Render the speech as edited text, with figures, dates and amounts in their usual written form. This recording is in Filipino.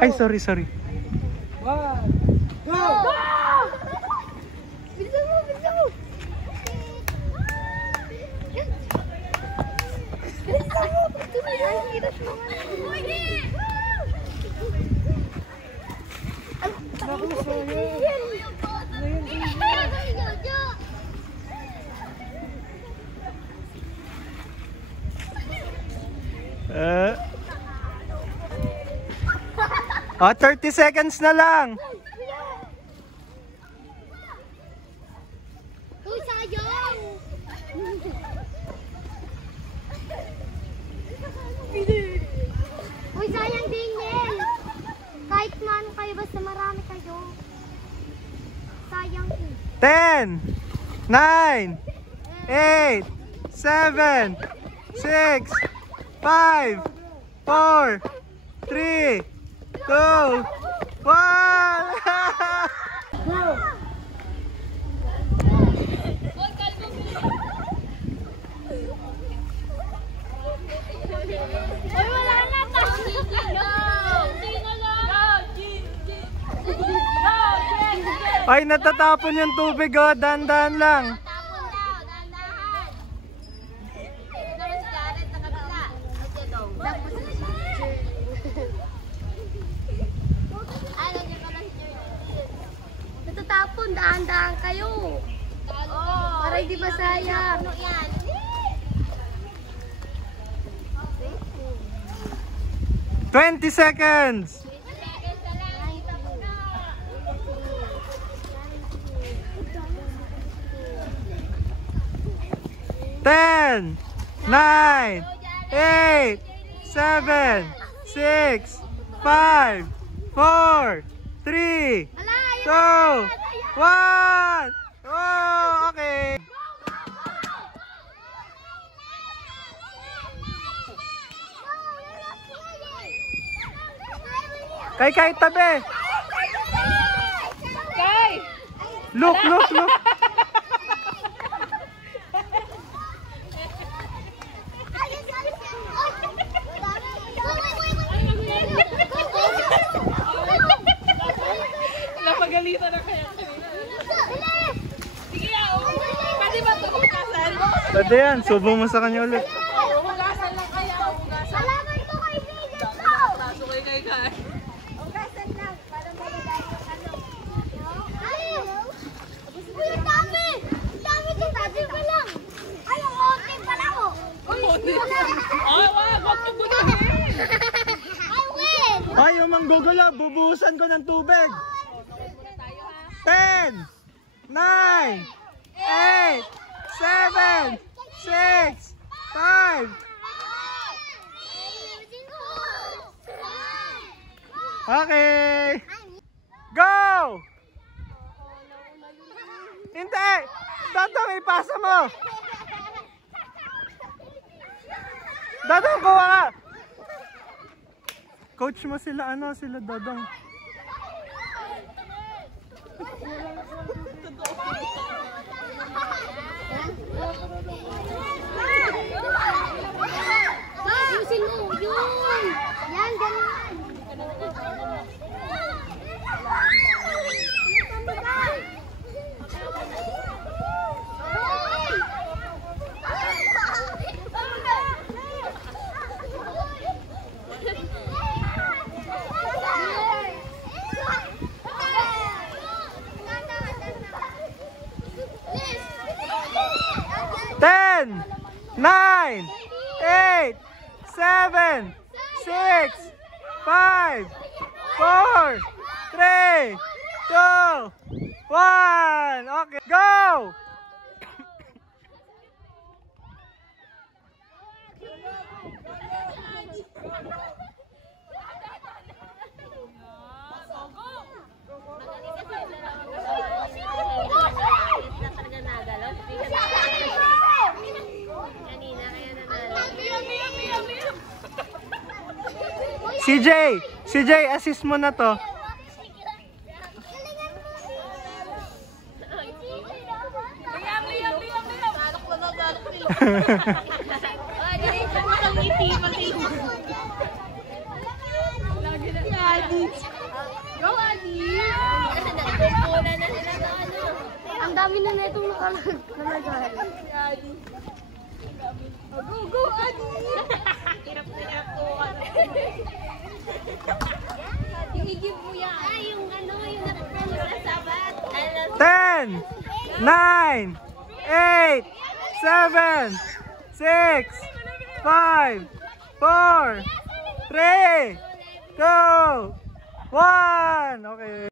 Ay, sorry, sorry. 1, go! Bilisan mo, bilisan mo! Bilisan mo! Hirap mo! Naku, sayang. Oh, 30 seconds na lang. Uy, sayang! Uy, sayang din yan. Kahit maano kayo, basta marami kayo. Sayang eh. 10, 9, 8, 7, 6, 5, 4, 3, 2, 1. Go! Uy, wala na pa! Ay, natatapon yung tubig, oh. Dahan-dahan lang. Tapon daw, dahan-dahan. Ito naman si Jared sa kabila. Okay, daw. Ano, dyan ka lang si Jared. Natatapon, dahan-dahan kayo. Para hindi masayang. Ano yan? 20 seconds. 10, 9, 8, 7, 6, 5, 4, 3, 2, 1. Oh, okay. Kay tabi. Kay! Look. Napagalitan na kaya kanina. Sige, pwede ba ito hugasan? Pwede yan. Subo mo sa kanya ulit. Hugasan lang kaya, hugasan. Salamat po kay Sige po! Taso kay Kay. Hugasan lang, para magagay yung ano. Ayun! Uy, ang dami! Ang dami ito, sabi pa lang. Ay, ang konti pa lang, oh. Ay, wag mo bunuhin. I win! Ay, yung manggugulo. Bubuhusan ko ng tubig. 10, 9, 8, 7, 6, 5. Okay. Go! Hindi! Dadang, ipasa mo! Dadang, kuha ka! Coach mo sila, sila Dadang. Ayusin mo, yun! Yan, ganyan! Ten, 9, 8, 7, 6, 5, 4, 3, 2, 1. Okay, go! CJ, assist mo na to. Lagi na. Go, Adi! Nagpupulan na sila na ano. Ang dami na itong nakalagay. Go, go, Adi! Hirap na hirap ko. Iigib mo yan. Ay, yung ano, yung napapalo sa sabat. 10, 9, 8, 7, 6, 5, 4, 3, 2, 1. Okay.